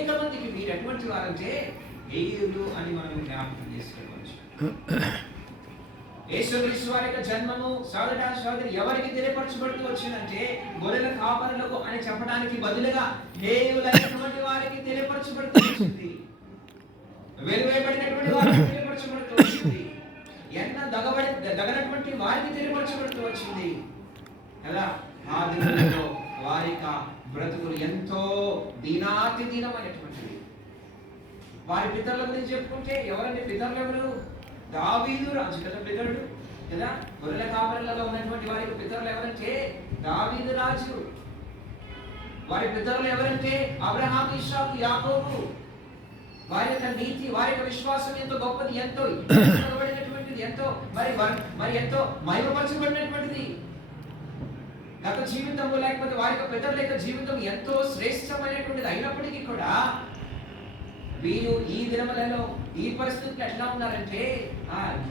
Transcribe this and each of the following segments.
అనేక మందికి వీరు ఎటువంటి వారంటే హేయులు అని మనం జ్ఞాపకం చేసుకోవచ్చు. యేసుక్రీస్తు వారి యొక్క జన్మము సోదరి ఎవరికి తెలియపరచబడుతూ వచ్చిందంటే గొర్రెల కాపరులకు అని చెప్పడానికి బదులుగా హేయులైనటువంటి వారికి తెలియపరచబడుతూ వచ్చింది. వెలువేయబడినటువంటి వారికి తెలియపరచబడుతూ వచ్చింది. ఎన్న దగనటువంటి వారికి తెలియపరచబడుతూ వచ్చింది కదా. ఆ దినంలో వారి బ్రతుకులు ఎంతో దీనాతి దీనమైనటువంటివి. వారి పితరుల గురించి చెప్పుకుంటే ఎవరంటే పితరులు ఎవరు? దావీదు రాజు కదా పితరుడు కదా. గొర్రెల కాపరులలో ఉన్నటువంటి వారికి పితరులు ఎవరంటే దావీదు రాజు. వారి పితరులు ఎవరంటే అబ్రహాం, ఇస్సాకు, యాకోబు. వారి యొక్క నీతి, వారి యొక్క విశ్వాసం ఎంతో గొప్పది, ఎంతో ఇష్టపడినటువంటిది, ఎంతో మరి ఎంతో మహిమపరచబడినటువంటిది. గత జీవితంలో లేకపోతే వారి యొక్క పితరుల యొక్క జీవితం ఎంతో శ్రేష్టమైనటువంటిది అయినప్పటికీ కూడా వీరు ఈ దినములలో ఈ పరిస్థితికి ఎట్లా ఉన్నారంటే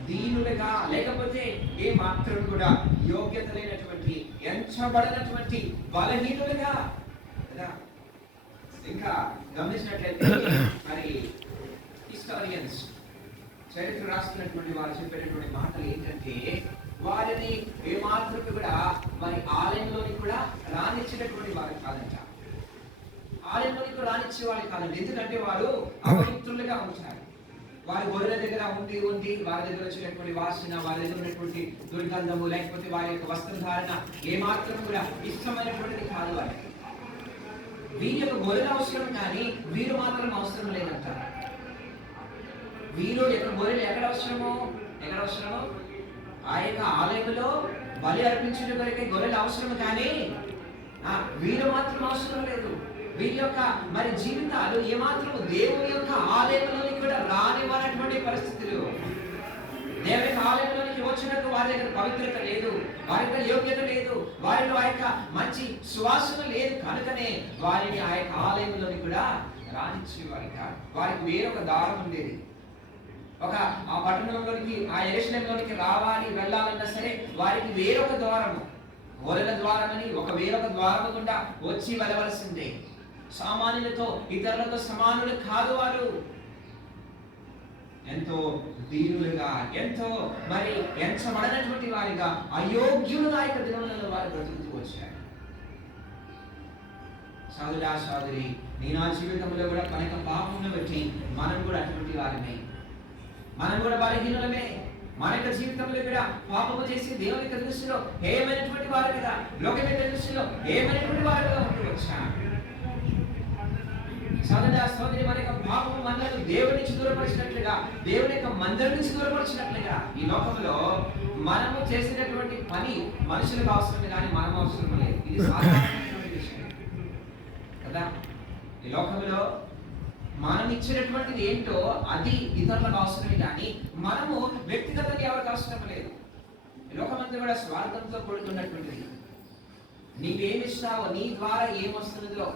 దీనులుగా, లేకపోతే ఏ మాత్రం కూడా యోగ్యత లేనటువంటి, ఎంచబడినటువంటి బలహీనులుగా. ఇంకా గమనించినట్లయితే మరి హిస్టారియన్స్, చరిత్ర రాస్తున్నటువంటి వారు చెప్పేటటువంటి మాటలు ఏంటంటే వారిని ఏ మాత్రం కూడా మరి ఆలయంలోని కూడా రానిచ్చినటువంటి వారు కాదంట. ఆలయంలోనికి రానిచ్చే వాళ్ళు కాదండి. ఎందుకంటే వారు అపవిత్రులుగా ఉంటారు. వారి గొర్రెల దగ్గర ఉండి వారి దగ్గర వచ్చినటువంటి వాసన, వారి దగ్గర ఉన్నటువంటి దుర్గంధము, లేకపోతే వారి యొక్క వస్త్రధారణ ఏ మాత్రం కూడా ఇష్టమైనటువంటిది కాదు వారికి. వీరి యొక్క గొర్రెల అవసరం కానీ వీరు మాత్రం అవసరం లేదంటారు. వీరు యొక్క గొర్రెలు ఎక్కడ అవసరమో ఆ యొక్క ఆలయంలో బలి అర్పించడం వరకే గొర్రెలు అవసరం కానీ వీరు మాత్రం అవసరం లేదు. వీరి యొక్క మరి జీవితాలు ఏమాత్రం దేవుని యొక్క ఆలయంలోనికి కూడా రానివ్వనటువంటి పరిస్థితులు. దేవుని ఆలయంలోనికి వచ్చినట్టు వారి దగ్గర పవిత్రత లేదు, వారి యొక్క యోగ్యత లేదు, వారిలో ఆ యొక్క మంచి సువాసన లేదు. కనుకనే వారిని ఆ యొక్క ఆలయంలోని కూడా రానిచ్చేవారు కాదు. వారికి వేరొక దారం ఉండేది. ఆ పట్టణంలోనికి, ఆ యెరూషలేములోనికి రావాలి, వెళ్ళాలన్నా సరే వారికి వేరొక ద్వారము, గొర్రెల ద్వారమని వేరొక ద్వారము గుండా వచ్చి వెళ్ళవలసిందే. సామాన్యులతో, ఇతరులతో సమానులు కాదు వారు. ఎంతో దీనులుగా, ఎంతో మరి ఎంచబడనటువంటి వారిగా, అయోగ్యులుగా యొక్క దినములలో వారు బ్రతుకుతూ వచ్చారు. సోదరి, నీ నా జీవితంలో కూడా మన యొక్క పాపమును బట్టి మనం కూడా అటువంటి వారిని, మనం కూడా బలహీనులమే. మన యొక్క జీవితంలో కూడా పాపము చేసి దేవుని యొక్క దృష్టిలో హేయమైనటువంటి వారు కదా, లోకం యొక్క దృష్టిలో హేయమైనటువంటి వారుగా ఉంటూ వచ్చాం. సోదరి, మన యొక్క పాపము మనల్ని దేవుని నుంచి దూరపరిచినట్లుగా, దేవుని యొక్క మందిరం నుంచి దూరపరిచినట్లుగా ఈ లోకంలో మనము చేసినటువంటి పని మనుషులకు అవసరం కానీ మనం అవసరం లేదు. ఇది సాధారణమైనటువంటి విషయం కదా. ఈ లోకంలో మనం ఇచ్చినటువంటిది ఏంటో అది ఇతరులకు అవసరమే కానీ మనము వ్యక్తిగతంగా ఎవరికి అవసరం లేదు. లోకమంతా కూడా స్వార్థంతో కూడుకున్నటువంటిది. నీవేమిస్తావో, నీ ద్వారా ఏమొస్తుందో,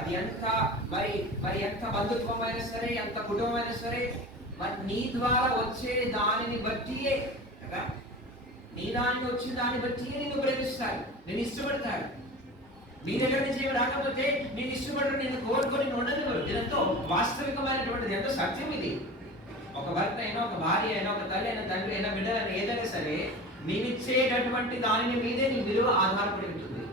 అది ఎంత మరి ఎంత బంధుత్వం అయినా సరే, ఎంత కుటుంబం అయినా సరే, మరి నీ ద్వారా వచ్చే దానిని బట్టియే కదా, నీ దానికి వచ్చిన దాన్ని బట్టియే నిన్ను ప్రేమిస్తాడు, నేను ఇష్టపడతాడు. నీ దగ్గర నుంచి ఏమి రాకపోతే నేను ఇష్టపడరు, నేను కోరుకొని ఉండదు. ఇదంతా వాస్తవికమైనటువంటిది, ఎంతో సత్యం ఇది. ఒక భర్త అయినా, ఒక భార్య అయినా, ఒక తల్లి అయినా, తండ్రి అయినా, బిడ్డలైనా ఏదైనా సరే నీవిచ్చేటటువంటి దానిని మీదే నీ విలువ ఆధారపడి ఉంటుంది.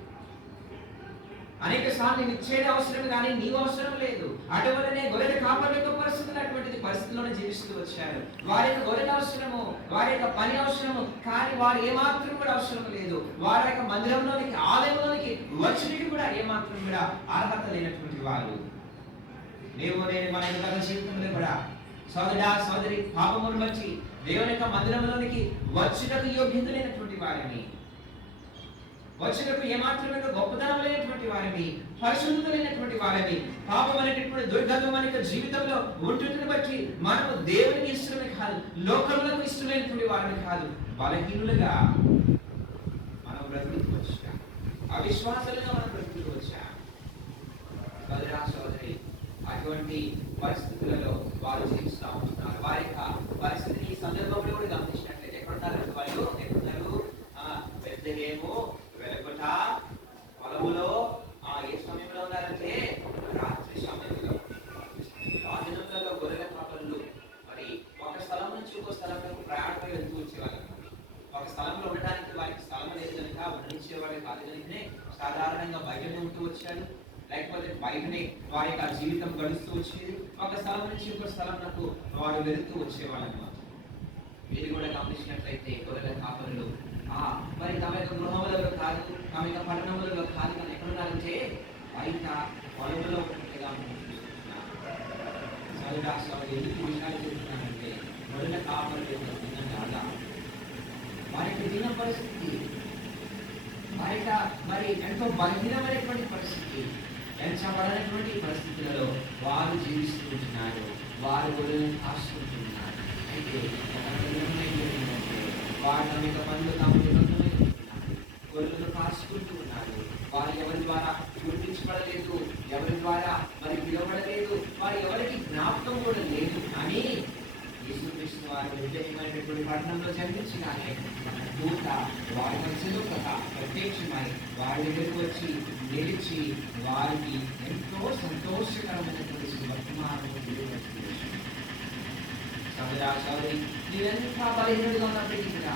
అనేక సార్లు నేను ఇచ్చేది అవసరం కానీ నీవు అవసరం లేదు. అటువలనే గొర్రెల కాపరుల యొక్క పరిస్థితులు అటువంటిది, పరిస్థితుల్లోనే జీవిస్తూ వచ్చారు. వారి యొక్క గొర్రెల అవసరము, వారి యొక్క పని అవసరము, కానీ వారు ఏమాత్రం కూడా అవసరం లేదు. వారి యొక్క మందిరంలోనికి, ఆలయంలోనికి వచ్చుడికి కూడా ఏమాత్రం కూడా అర్హత లేనటువంటి వారు. నేను మన యొక్క జీవితంలో కూడా సోదరి పాపమును బట్టి దేవుని యొక్క మందిరంలోనికి వచ్చుటకు యోగ్యత లేనటువంటి వారిని, వచ్చుటకు ఏమాత్రమే గొప్పతనం లేనటువంటి వారిని, పరిశుద్ధత లేనటువంటి వారిని, పాపం అనేటటువంటి దుర్గంధం అనే జీవితంలో ఉంటుని బట్టి మనము దేవునికి ఇష్టమే కాదు, లోకములకు ఇష్టమైనటువంటి వారిని కాదు, బలహీనులుగా మనం బ్రతుకుతూ వచ్చాం, అవిశ్వాసాలుగా మనం బ్రతుకుతూ వచ్చాం. సోదరి అటువంటి పరిస్థితులలో వారు జీవిస్తూ ఉంటున్నారు. వారి యొక్క పరిస్థితిని ఈ సందర్భంలో కూడా గమనించినట్లయితే ఎక్కడున్నారు వాళ్ళు? ఎక్కడున్నారు? బెత్లెహేము వెలుగుట పొలములో ఏ సమయంలో ఉన్నారంటే రాత్రి సమయం బయటనే వారి యొక్క జీవితం గడుస్తూ వచ్చేది. ఒక స్థలం నుంచి ఇంకో స్థలంకు వారు వెళుతూ వచ్చేవాళ్ళు అన్నమాట. మీరు కూడా గమనించినట్లయితే గొర్రెల కాపరులు మరి తమ యొక్క గృహములలో కాదు, తమ యొక్క పట్టణములలో కాదు, కానీ ఎక్కడున్నారంటే బయట పొలంలో ఉన్నట్టుగా ఎందుకు విషయాలు చెప్తున్నానంటే గొర్రెల కాపరులు యొక్క దినం కాదా, వారి యొక్క దిన పరిస్థితి బయట మరి ఎంతో బలహీనమైనటువంటి పరిస్థితి, ఎంచబడనటువంటి పరిస్థితులలో వారు జీవిస్తూ ఉంటున్నారు, వారు గొర్రెలను కాసుకుంటున్నారు. అయితే వారు తమ యొక్క పనులు గొర్రెలను కాసుకుంటూ ఉన్నారు. వారు ఎవరి ద్వారా గుర్తించబడలేదు, ఎవరి ద్వారా మరి పిలువబడలేదు, వారు ఎవరికి జ్ఞాపకం కూడా లేదు. కానీ యేసుక్రీస్తు వారు వ్యతిరేకమైనటువంటి పట్టణంలో జన్మించగానే మన దూత వారి మధ్యలో ప్రత్యక్షమై వారి దగ్గరికి వచ్చి నిలిచి వారికి ఎంతో సంతోషకరమైనటువంటి వర్తమానం తెలియజేస్తుంది. సహజాచారి నీవెంత బలహీనుడిగా ఉన్నప్పటికీ కూడా,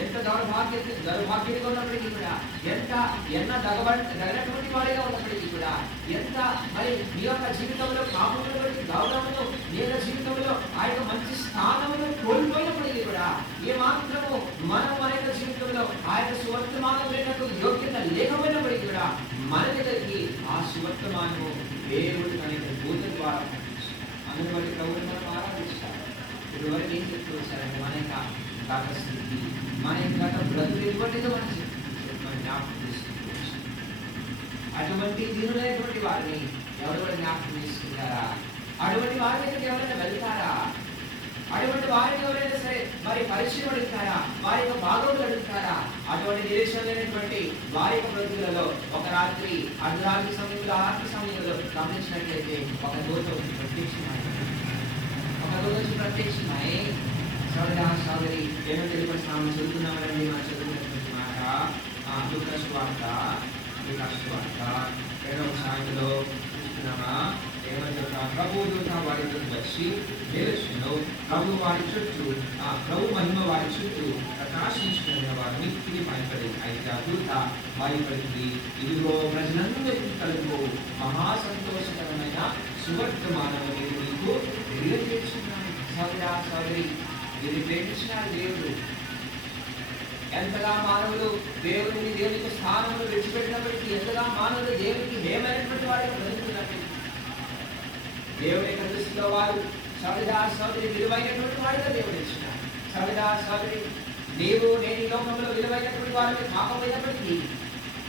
ఎంత దౌర్భాగ్యుడిగా ఉన్నప్పటికీ కూడా, ఎంత దగనటువంటి వాడిగా ఉన్నప్పటికీ కూడా, ఎంత మరి నీ యొక్క జీవితంలో కాపులను బట్టి గౌరవము, నీ యొక్క జీవితంలో ఆ యొక్క మంచి స్థానమును కోల్పోయినప్పటికీ కూడా, ఏ మాత్రము మనం మన యొక్క జీవితంలో ఆ యొక్క సువర్తమానం లేనట్టు యోగ్యత లేకపోయినప్పటికీ కూడా మన దగ్గరికి ఆ సువర్తమానము దేవుడు తన యొక్క దూత ద్వారా అందుని బట్టి ప్రభువుని మనం ఆరాధిస్తాం. ఇప్పుడు వరకు ఏం చెప్తూ వచ్చారంటే మన యొక్క గత స్థితి, మన యొక్క గత బ్రతుకు ఎటువంటిదో మనం జ్ఞాపకం చేసుకుంటూ వచ్చాం. అటువంటి దీనులైనటువంటి వారిని ఎవరు జ్ఞాపకం చేసుకుంటారా? అటువంటి వారి దగ్గరికి ఎవరైనా వెళ్తారా? అటువంటి వారిని ఎవరైనా సరే మరి పరిచయం అడుగుతారా? వారి యొక్క భాగములు అడుగుతారా? అటువంటి నిరీక్షణ లేనటువంటి వారి యొక్క బ్రతుకులలో ఒక రాత్రి అర్ధరాత్రి సమయంలో, ఆరాత్రి సమయంలో గమనించినట్లయితే ఒక దూత ప్రత్యక్షమై సోదరి ఏమో తెలియపరుస్తున్నాము, చదువుతున్నామండి. మనం చదువుతున్నటువంటి మాట లూకాసు వార్త 2వ అధ్యాయంలో చూస్తున్నామా? ఏమని చెప్తా, ప్రభు దూత వారి చుట్టూ వచ్చి నిలిచెను. ప్రభు వారి చుట్టూ ప్రభు మహిమ వారి చుట్టూ ప్రకాశించిన వారు మిక్కిలి భయపడి. అయితే ఆ దూత భయపడింది. ఇదిగో ప్రజలందరికీ కలుగు మహా సంతోషకరమైన సువర్తమానము నేను నీకు తెలియజేస్తున్నాను. సోదరి ఇది ప్రేమించినాడు దేవుడు. ఎంతగా మానవులు దేవునికి స్థానములు విడిచిపెట్టినప్పటికీ, ఎంతగా మానవులు దేవునికి హేమైనటువంటి వారికి బ్రతుకుతున్నప్పటికీ, దేవుని యొక్క దృష్టిలో వారు సోదరి విలువైనటువంటి వాడిగా దేవుడు ఇచ్చినాడు. సోదరి నేను ఈ లోకంలో విలువైనటువంటి వారిని కాకపోయినప్పటికీ,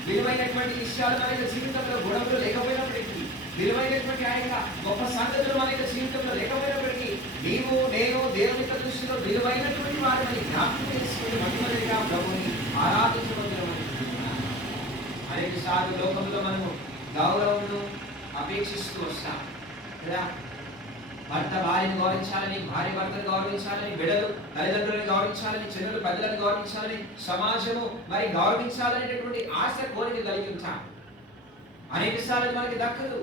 విలువైనటువంటి విషయాలు మన యొక్క జీవితంలో గొడవలు లేకపోయినప్పటికీ, విలువైనటువంటి ఆ యొక్క గొప్ప సంగతులు మన యొక్క జీవితంలో లేకపోయినప్పటికీ, నేను దేవుని యొక్క దృష్టిలో విలువైనటువంటి వారిని జ్ఞాపకం చేసుకుని మొట్టమొదటిగా ప్రభుని ఆరాధించబోతున్నామని. అనేక సార్లు లోకంలో మనము గౌరవమును అపేక్షిస్తూ వస్తాం కదా. భర్త భార్యను గౌరవించాలని, భార్య భర్తను గౌరవించాలని, బిడ్డలు తల్లిదండ్రులను గౌరవించాలని, చిన్నలు పెద్దలను గౌరవించాలని, సమాజము మరి గౌరవించాలనేటటువంటి ఆశ కోరిక కలిగి ఉంటాం. అనేక సార్లు మనకి దక్కదు,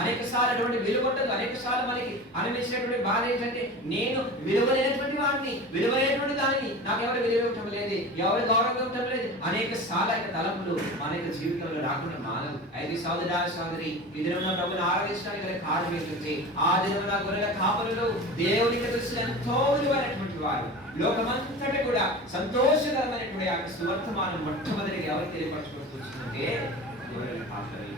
అనేక సార్లు అటువంటి విలువ ఉండదు. అనేక సార్లు మనకి అనిపించినటువంటి బాధ ఏంటంటే, నేను విలువలేనటువంటి వాడిని, విలువలేనటువంటి దానిని నాకు ఎవరు విలువ ఇవ్వటం లేదు, ఎవరు గౌరవం ఇవ్వటం లేదు. అనేక సార్లు యొక్క తలంపులు మన యొక్క జీవితంలో రాకుండా మానవు. అయితే సోదరి ఈ దినమున ప్రభువుని ఆరాధించడానికి గల కారణం ఏంటంటే, ఆ దినమున గొర్రెల కాపరులు దేవుని దృష్టిలో ఎంతో విలువైనటువంటి వారు. లోకమంతటి కూడా సంతోషకరమైనటువంటి ఆ సువర్తమానం మొట్టమొదటిగా ఎవరు తెలియపరచుకుంటూ వచ్చిందంటే గొర్రెల కాపరులు.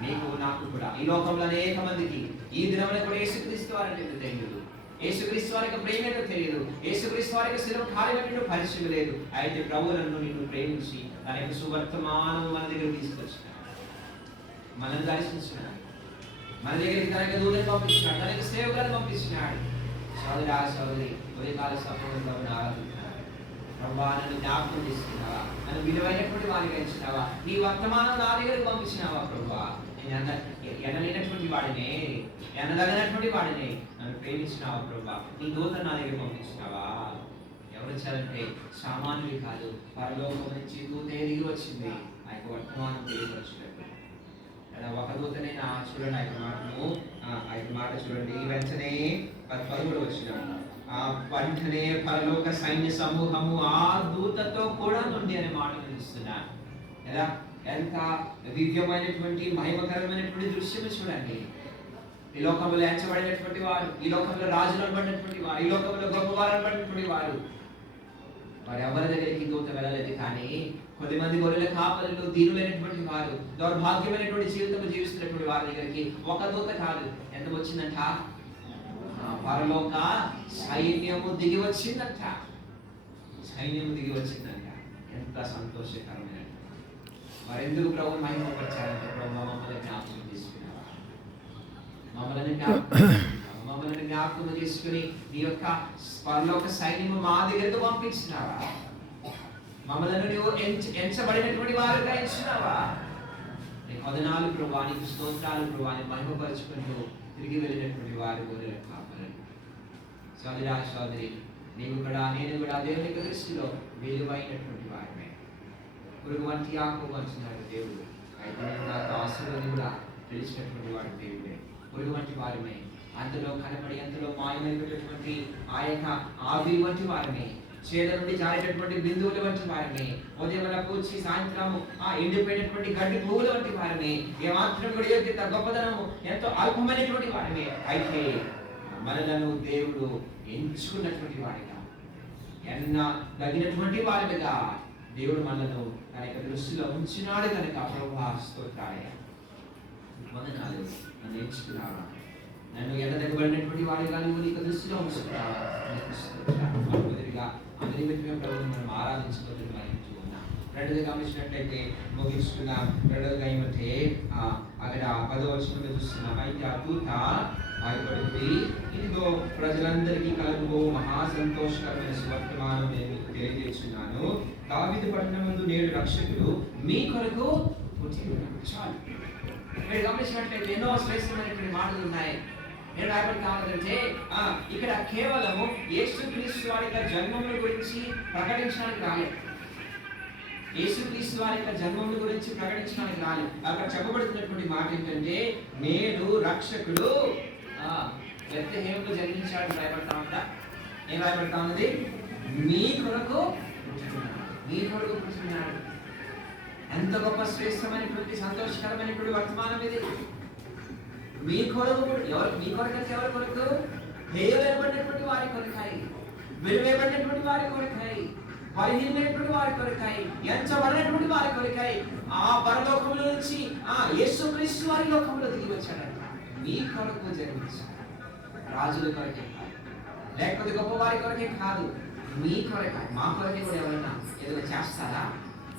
నీకు నాకు కూడా ఈ లోకంలో అనేక మందికి ఈ దినంలో కూడా యేసుక్రీస్తు వారంటే తెలియదు, యేసుక్రీస్తు వారికి ప్రేమ ఏంటో తెలియదు, యేసుక్రీస్తు వారికి శిలువ కార్యం ఏంటో పరిచయం లేదు. అయితే ప్రభు నన్ను నిన్ను ప్రేమించి తన యొక్క సువర్తమానం మన దగ్గర తీసుకొచ్చినాడు, మనల్ని దర్శించినాడు, మన దగ్గరికి తన యొక్క దూతను పంపించినాడు, తన యొక్క సేవకులను పంపించినాడు. సోదరి ఉదయకాల సమయంలో ఆరాధించినాడు. ప్రభా నన్ను జ్ఞాపకం తీసుకున్నావా, నన్ను విలువైనటువంటి వారిగా ఇచ్చినావా, నీ వర్తమానం నా దగ్గరకు పంపించినావా ప్రభా. నేను ఎనలేనటువంటి వాడినే, ఎనదగినటువంటి వాడినే, నన్ను ప్రేమించినావా ప్రభా. నీ దూతను నా దగ్గర పంపించినావా. ఎవరు వచ్చారంటే సామాన్యులు కాదు, పరలోకం నుంచి దూత దిగి వచ్చింది ఆ యొక్క వర్తమానం తెలియపరిచినట్టు. ఒక దూతనే చూడండి ఆ యొక్క మాట చూడండి. వెంటనే 13 వచ్చిన వెంటనే పరలోక సైన్య సమూహము ఆ దూతతో కూడా నుండి అనే మాట వినిస్తున్నా కదా. ఎంత దివ్యమైనటువంటి మహిమకరమైనటువంటి దృశ్యము చూడండి. ఈ లోకంలో ఎంచబడినటువంటి వారు, ఈ లోకంలో రాజులు అనబడినటువంటి వారు, ఈ లోకంలో గొప్పవారు అనబడినటువంటి వారు, వారు ఎవరి దగ్గరికి దూత వెళ్ళలేదు. కానీ కొద్దిమంది గొర్రెల కాపరులు, దీనులైనటువంటి వారు, దౌర్భాగ్యమైనటువంటి జీవితం జీవిస్తున్నటువంటి వారి దగ్గరికి ఒక దూత కాదు, ఎంత వచ్చిందంట? పరలోక సైన్యము దిగి వచ్చిందంట. సైన్యము దిగి వచ్చిందంట. ఎంత సంతోషకరమైన. మరెందుకు ప్రభు మహిమపరిచారంటే, ప్రభు మమ్మల్ని జ్ఞాపకం తీసుకున్నావా? మమ్మల్ని జ్ఞాపకం చేసుకుని నీ యొక్క పరలోక సైన్యము మా దగ్గరకు పంపించినావా? మమ్మల్ని నువ్వు ఎంచబడినటువంటి వారుగా ఎంచినావా? నీకు వందనాలు ప్రభువా, నీకు స్తోత్రాలు ప్రభువా అని మహిమపరుచుకుంటూ తిరిగి వెళ్ళినటువంటి వారు గొర్రెల కాపరులు. సోదరా సోదరి, నీవు కూడా నేను కూడా దేవుని దృష్టిలో విలువైనటువంటి వారమే. పురుగు వంటి యాకోబు అంటున్నాడు దేవుడు. అయితే నా దాసులని కూడా తెలిసినటువంటి వాడు దేవుడే. పురుగు వంటి వారమే, అంతలో కనబడి అంతలో మాయమైనటువంటి ఆ యొక్క ఆవిరి వంటి వారమే, చేద నుండి జారేటటువంటి బిందువుల వంటి వారమే, ఉదయం పూచి సాయంత్రము ఆ ఎండిపోయినటువంటి గడ్డి పువ్వుల వంటి వారమే, ఏమాత్రం కూడా యోగ్యత గొప్పదనము ఎంతో అల్పమైనటువంటి వారమే. అయితే మనలను దేవుడు ఎంచుకున్నటువంటి వారిగా, ఎన్న తగినటువంటి వారిగా దేవుడు మనలను తన యొక్క దృష్టిలో ఉంచినాడు కనుక ప్రభువా స్తోత్రాలయ. వందనాలు, నన్ను ఎంచుకున్నావా, నన్ను ఎడదగబడినటువంటి వాడిగా నువ్వు నీకు దృష్టిలో ఉంచుకున్నావా? మొదటిగా అందరి వ్యక్తిగా ప్రభుత్వం మనం ఆరాధించుకోవడం మరించు ఉన్నాం. రెండోది గమనించినట్లయితే ముగించుకున్నాం. రెండోదిగా ఏమంటే అక్కడ 10వ వచనంలో చూస్తున్నాం. అయితే ఆ దూత భయపడింది, ఇదిగో ప్రజలందరికీ కలుగు మహా సంతోషకరమైన సువర్తమానం నేను మీకు తెలియజేస్తున్నాను. దావీదు పట్టణమందు నేడు రక్షకుడు మీ కొరకు పుట్టి ఉన్నాడు. చాలు. మీరు గమనించినట్లయితే ఎన్నో శ్రేష్టమైనటువంటి మాటలు ఉన్నాయి. నేను రాబడి కావాలంటే ఇక్కడ కేవలము యేసుక్రీస్తు వారి యొక్క జన్మముల గురించి ప్రకటించడానికి రాలేదు. యేసుక్రీస్తు వారి యొక్క జన్మముల గురించి ప్రకటించడానికి రాలేదు. అక్కడ చెప్పబడుతున్నటువంటి మాట ఏంటంటే, నేడు రక్షకుడు బెత్లెహేములో జన్మించాడు రాయబడతా ఉందా? ఏం రాయబడతా ఉన్నది? మీ కొరకు పుట్టుకున్నాడు. మీ కొరకు పుట్టుకున్నాడు. ఎంత గొప్ప శ్రేష్టమైనటువంటి సంతోషకరమైనటువంటి వర్తమానం ఇది. మీ కొరకు ఎవరు? మీ కొరకంటే ఎవరి కొరకు? హేయమైనటువంటి వారి కొరకాయి, వెలువేయబడినటువంటి వారి కొరకాయి, బలహీనమైనటువంటి వారి కొరకాయి, ఎంచబడినటువంటి వారి కొరకాయి ఆ పరలోకముల నుంచి యేసుక్రీస్తు వారి లోకంలో దిగి వచ్చాడంట. మీ కొరకు జన్మించాడు. రాజుల కొరకే కాదు, లేకపోతే గొప్ప వారి కొరకే కాదు, మీ కొరకే. మా కొరకే కూడా ఎవరైనా ఏదో చేస్తారా?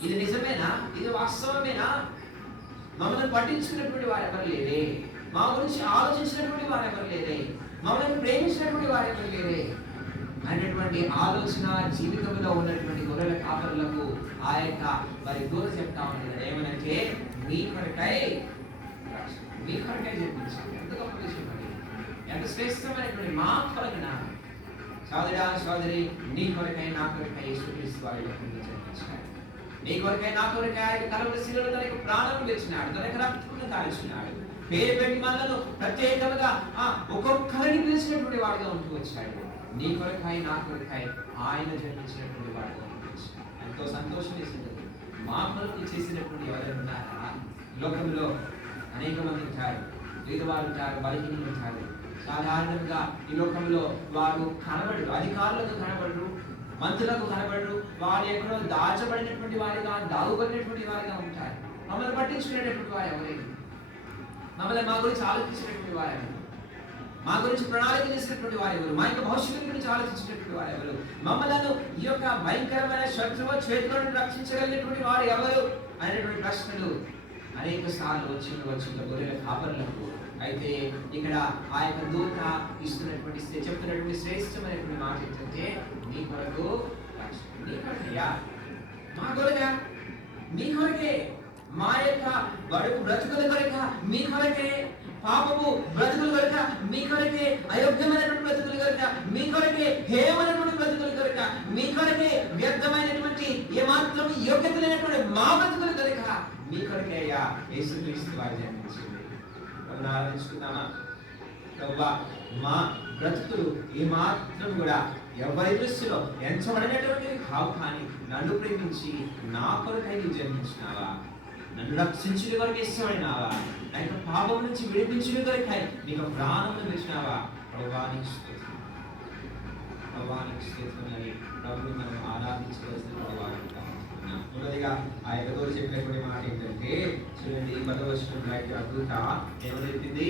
ఇది నిజమేనా? ఇది వాస్తవమేనా? మమ్మల్ని పట్టించుకున్నటువంటి వారు ఎవరు లేరే, మా గురించి ఆలోచించినటువంటి వారు ఎవరు లేరే, మమ్మల్ని ప్రేమించినటువంటి వారు ఎవరు లేరే అనేటువంటి ఆలోచన జీవితంలో ఉన్నటువంటి గొర్రెల కాపరులకు ఆ యొక్క వారి దూర చెప్తా ఉంటుంది. ఏమనంటే, మీ కొరకై చెప్పించాలి. ఎంత గొప్ప విషయం అది, ఎంత శ్రేష్టమైనటువంటి మా కొరకున. సోదరా సోదరి, నీ కొరకై నా కొరకై యేసుక్రీస్తు వారి లోకంలో జన్మించాడు. నీ కొరకై నా కొరకై ఆయన కలువరి శిలువలో తన యొక్క ప్రాణం తెచ్చినాడు, తన యొక్క రక్తమును కాల్చినాడు. పేరు పెట్టి మనలను ప్రత్యేకంగా ఒక్కొక్కరిని పిలిచినటువంటి వాడిగా ఉంటూ వచ్చాడు. నీ కొరకై నా కొరకై ఆయన జన్మించినటువంటి వాడిగా ఉంటూ వచ్చాడు. ఎంతో సంతోషం వేసింది. మా కొరకు చేసినటువంటి ఎవరైనా ఉన్నారా? లోకంలో అనేక మంది ఉంటారు, పేదవారు ఉంటారు, బలహీనులు ఉంటారు. సాధారణంగా ఈ లోకంలో వారు కనబడరు, అధికారులకు కనబడరు, మంత్రులకు కనబడరు. వారు ఎక్కడో దాచబడినటువంటి వారిగా, దాగుబడినటువంటి వారిగా ఉంటారు. మమ్మల్ని పట్టించుకునేటటువంటి వారు ఎవరైనా, మమ్మల్ని మా గురించి ఆలోచించినటువంటి వారు ఎవరు, మా గురించి ప్రణాళిక చేసినటువంటి వారు ఎవరు, మా యొక్క భవిష్యత్తు గురించి ఆలోచించినటువంటి వారు ఎవరు, మమ్మల్ని ఈ యొక్క భయంకరమైన శత్రువు చేతుల నుండి రక్షించగలిగినటువంటి వారు ఎవరు అనేటువంటి ప్రశ్నలు అనేక సార్లు వచ్చిన గొర్రెల కాపరులకు. అయితే ఇక్కడ ఆ యొక్క దూత ఇస్తున్నటువంటి చెప్తున్నటువంటి శ్రేష్టమైనటువంటి మాట ఏంటంటే, నీ కొరకు, నీ కొరకయ్యా, మా కొరక, మీ కొరకే, మా యొక్క బడుగు బ్రతుకుల కొరక మీ కొరకే, పాపము బ్రతుకుల కొరక మీ కొరకే, అయోగ్యమైనటువంటి బ్రతుకుల కొరక మీ కొరకే, హేయమైనటువంటి బ్రతుకుల కొరక మీ కొరకే, వ్యర్థమైనటువంటి ఏమాత్రం యోగ్యత లేనటువంటి మా బ్రతుకుల కొరక మీ కొరకే అయ్యా యేసుక్రీస్తు వారు జన్మించింది. ఆరాధించుకుందామా? ప్రభువా, మా బ్రతుకులు ఏమాత్రం కూడా ఎవరి దృష్టిలో ఎంచబడినటువంటివి కావు, కానీ నన్ను ప్రేమించి నా కొరకై జన్మించినావా? నన్ను రక్షించిన కొరకు ఇష్టపడినావా? నా యొక్క పాపం నుంచి విడిపించిన కొరకై నీకు ప్రాణమును ఇచ్చినావా? ప్రభువానికి స్తోత్రం, ప్రభువానికి స్తోత్రం అని ప్రభుని మనం ఆరాధించవలసిన వారు. మొదటిగా ఆ యొక్క తోడు చెప్పినటువంటి మాట ఏంటంటే, చూడండి 10వ వచనంలో దూత ఏమో చెప్పింది?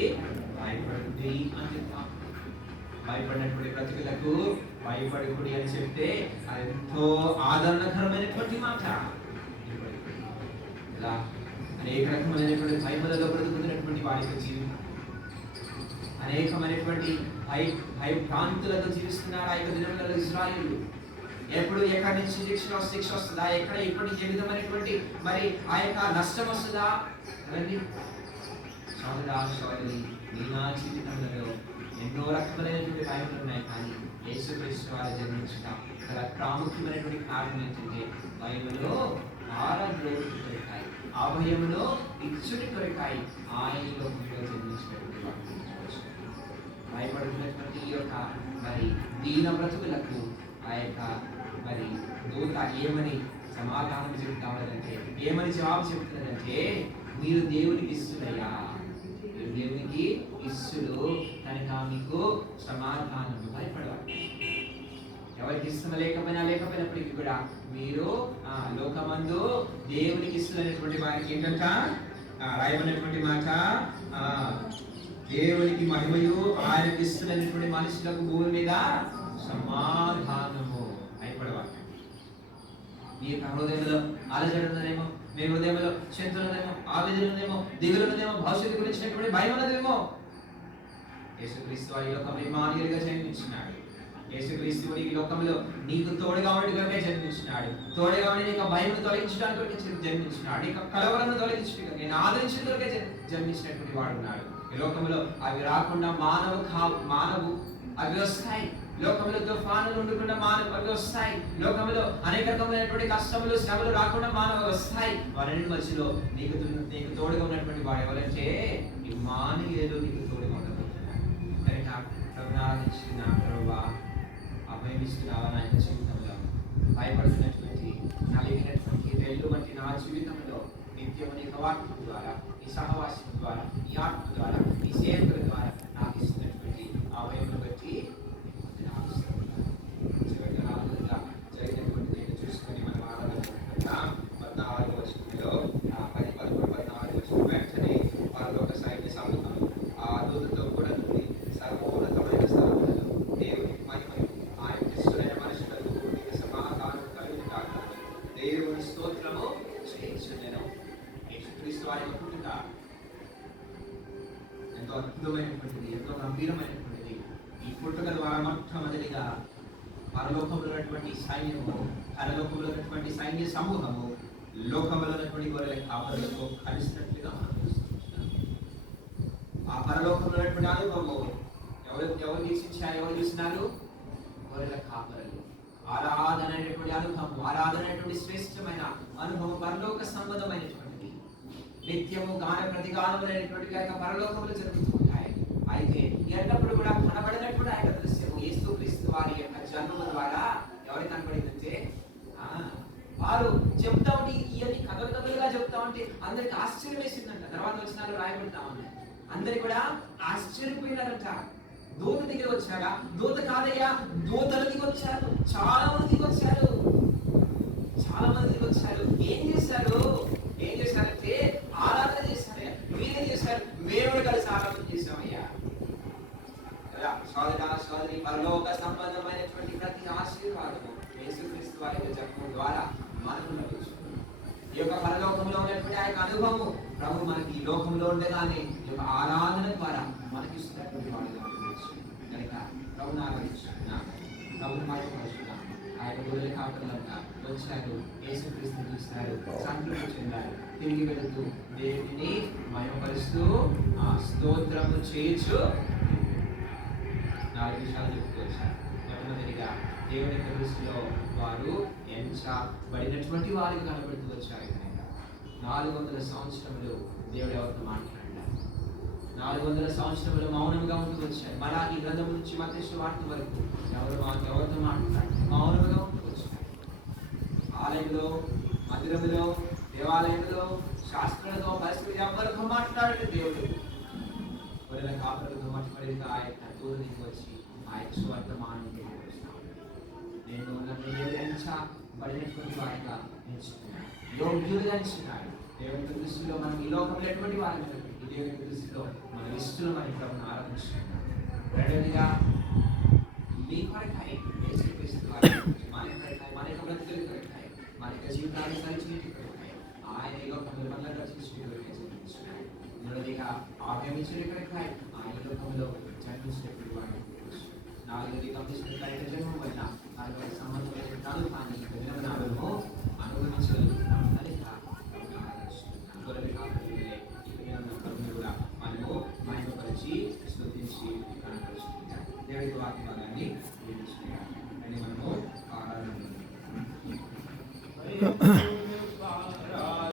భయపడుతుంది అని చెప్తాం. భయపడినటువంటి బ్రతుకులకు భయపడుకుడి అని చెప్తే అది ఎంతో ఆదరణకరమైనటువంటి మాట. ఇలా అనేక రకమైనటువంటి భయములలో బ్రతుకుతున్నటువంటి వారి యొక్క జీవితం, అనేకమైనటువంటి భయభ్రాంతులతో జీవిస్తున్నారు ఆ యొక్క దినములలో ఇశ్రాయేలు. ఎప్పుడు ఎక్కడి నుంచి శిక్ష వస్తుందా, ఎక్కడ ఎప్పటి ఏ విధమైనటువంటి మరి ఆ యొక్క నష్టం వస్తుందా? రండి సోదరి, నీ నా జీవితంలో ఎన్నో రకమైనటువంటి భయములు ఉన్నాయి. కానీ యేసుక్రీస్తు వారు జన్మించిన గల ప్రాముఖ్యమైనటువంటి కారణం ఏంటంటే భయములో ఆరాధన కొరకాయి, ఆ భయములో ఇచ్చుడి కొరకాయి ఆయన లోకంలో జన్మించినటువంటి వాడు. భయపడుతున్నటువంటి ఈ యొక్క మరి దీన బ్రతుకులకు ఆ యొక్క మరి దూత ఏమని సమాధానం చెప్తామంటే, ఏమని జవాబు చెప్తున్నదంటే, మీరు దేవునికి ఇస్తుడయ్యా, మీరు దేవునికి ఇస్తుడు కనుక మీకు సమాధానం. భయపడవాలి. ఎవరికి ఇష్టం లేకపోయినప్పటికీ కూడా మీరు లోకమందు దేవునికి ఇస్తున్నటువంటి వారికి ఏంటంట రాయబడినటువంటి మాట, దేవునికి మహిమయు ఆయనకి ఇస్తున్నటువంటి మనుషులకు భూమి మీద సమాధానము. భయపడవాలి. మీ యొక్క హృదయంలో ఆలోచన ఉన్నదేమో, మీ హృదయంలో చింతన ఉన్నదేమో, ఆవేదన ఉన్నదేమో, దిగులు ఉన్నదేమో, భవిష్యత్తు గురించినటువంటి భయం ఉన్నదేమో. యేసుక్రీస్తు వారి లోకంలో ఇమ్మానుయేలుగా జన్మించినాడు. యేసుక్రీస్తు ఈ లోకంలో నీకు తోడుగా ఉండడానికి జన్మించినాడు. తోడుగా ఉండి నీకు భయం తొలగించడానికి జన్మించినాడు. నీకు కలవరను తొలగించడానికి, నేను ఆదరించడానికి జన్మించినటువంటి వాడు ఉన్నాడు. ఈ లోకంలో అవి రాకుండా మానవు అవి వస్తాయి. లోకంలో తుఫానులు ఉండకుండా మానవ అవి వస్తాయి. లోకంలో అనేక రకమైనటువంటి కష్టములు శ్రమలు రాకుండా మానవ వస్తాయి. వారి మధ్యలో నీకు తోడుగా ఉన్నటువంటి వాడు ఎవరంటే ఇమ్మానుయేలు నీకు తోడుగా ఉండబోతున్నాడు. కనుక ప్రభునాదించిన ప్రభువా, అభయమిస్తున్నావా నా యొక్క జీవితంలో? భయపడుతున్నటువంటి నలిగినటువంటి వెళ్ళు వంటి నా జీవితంలో నిత్యము నీ వాక్యం ద్వారా, ఈ సహవాసం ద్వారా, ఈ ఆత్మ ద్వారా, ఈ సేవకుల ద్వారా నాకు ఇస్తున్నటువంటి ఆ భయమును బట్టి జరిగినటువంటి నేను చూసుకొని మనం ఆరాధన 14వ వచనంలో 14 వచనం వెంటనే పరలోక సైన్య సమూహం ఆ దూతతో కూడా నుండి సర్వోన్నతమైన స్థలములలో దేవునికి మహిమయు ఆయన ఇష్టమైన మనుషులకు నీకు సమాధానం కలుగునుగాక, దేవుని స్తోత్రము చేయుచుండెను. యేసుక్రీస్తు వారి పుట్టుక ఎంతో అద్భుతమైనటువంటిది, ఎంతో గంభీరమైనటువంటిది. ఈ పుట్టుక ద్వారా మొట్టమొదటిగా పరలోకంలో ఉన్నటువంటి సైన్యము, పరలోకంలో ఉన్నటువంటి సైన్య సమూహము లోకంలో ఉన్నటువంటి గొర్రెల కాపరులతో కలిసినట్లుగా ఆ పరలోకంలో ఉన్నటువంటి అనుభవము ఎవరు వీక్షించారు? ఎవరు చూసినారు? గొర్రెల కాపరులు. ఆరాధన అనేటువంటి అనుభవం, ఆరాధన అనేటువంటి శ్రేష్టమైన అనుభవం పరలోక సంబంధమైనటువంటిది. నిత్యము గాన ప్రతిగానమైనటువంటి పరలోకములు జరుగుతుంటాయి. అయితే ఎల్లప్పుడు కూడా కనబడినప్పుడు ఆయన దృశ్యము యేసుక్రీస్తు వారి యొక్క జన్మము ద్వారా ఎవరికి కనబడిందంటే, వారు చెప్తా ఉంటే ఇవన్నీ కథలుగా చెప్తా ఉంటే అందరికి ఆశ్చర్యం వేసిందంట. తర్వాత వచ్చినారు రాయబడతా ఉన్నాయి. అందరికి కూడా ఆశ్చర్యపోయినారంట. దూత దిగి వచ్చాడా? దూత కాదయ్యా, దూతలు దిగి వచ్చారు. చాలా మంది దిగి వచ్చారు. ఏం చేశారంటే ఆరాధన చేశారయ్యా. మీరేం చేశారు? మేము కలిసి ఆరాధన చేశామయ్యా. సోదరి పరలోక సంబంధమైనటువంటి ప్రతి ఆశీర్వాదము యేసుక్రీస్తు వారి జన్మం ద్వారా మనకు లభించుకుంది. ఈ యొక్క పరలోకంలో ఉన్నటువంటి ఆ యొక్క అనుభవము ప్రభు మనకి ఈ లోకంలో ఉండగానే ఈ యొక్క ఆరాధన ద్వారా మనకి ఇస్తున్నటువంటి వాడుగా కనుక ప్రభుని ఆరాధించుకున్నా, ప్రభుని మహిమపరుచుకున్నా. ఆ యొక్క గొర్రెల కాపరులంతా వచ్చారు, యేసుక్రీస్తుని చూస్తారు, సంతృప్తి చెందారు. తిరిగి వెళుతూ దేవుని మహిమపరుస్తూ స్తోత్రము చేయొచ్చు 4 విషయాలు చెప్తూ వచ్చారు. మొట్టమొదటిగా దేవుని యొక్క దృష్టిలో వారు ఎంచబడినటువంటి వారికి కనబడుతూ వచ్చారు. కనుక 400 సంవత్సరములు దేవుడు ఎవరితో మాట్లాడారు? 400 సంవత్సరములు మౌనంగా ఉంటూ వచ్చారు. మలాకి గ్రంథం నుంచి మత్తయి సువార్త వరకు ఎవరితో మాట్లాడారు? మౌనంగా ఉంటూ వచ్చారు. ఆలయంలో, మందిరంలో, దేవాలయంలో, శాస్త్రులతో పరిస్థితులు ఎవరితో మాట్లాడలేదు దేవుడు. గొర్రెల కాపరులతో మాట్లాడిన ఆ యొక్క దూరానికి వచ్చి ఆ యొక్క స్వర్గమానం నేను నన్ను ఏడించబడినటువంటి వారిగా ఎంచుకున్నాను, యోగ్యులుగా ఎంచుకున్నాడు. దేవుని దృష్టిలో మనం ఈ లోకంలో ఎటువంటి వారి ఈ దేవుని దృష్టిలో మన ఇష్టలు మన ప్రభుని ఆరాధిస్తున్నాం. రెండవదిగా మీ కొరకాయ మన కొరకాయ మన యొక్క బ్రతుకుల కొరకాయ మన యొక్క జీవితాన్ని సరిచేటి కొరకాయ ఆయన ఈ లోకంలో మనలో సృష్టిస్తున్నాడు. మూడవదిగా ఆగమించిన కొరకాయ ఆయన లోకంలో జన్మించినటువంటి వాడు. నాలుగవది గమనించినట్లయితే జన్మం వల్ల నాలుగవ సంబంధమైన కానీ జన్మనాలను అనుభవించగలుగుతున్నాం. కూడా మనము మహిమపరిచి స్తుతించి కనపరుచుకుంటాం. దేవుడి వాగ్దానాన్ని అని మనము ఆరాధన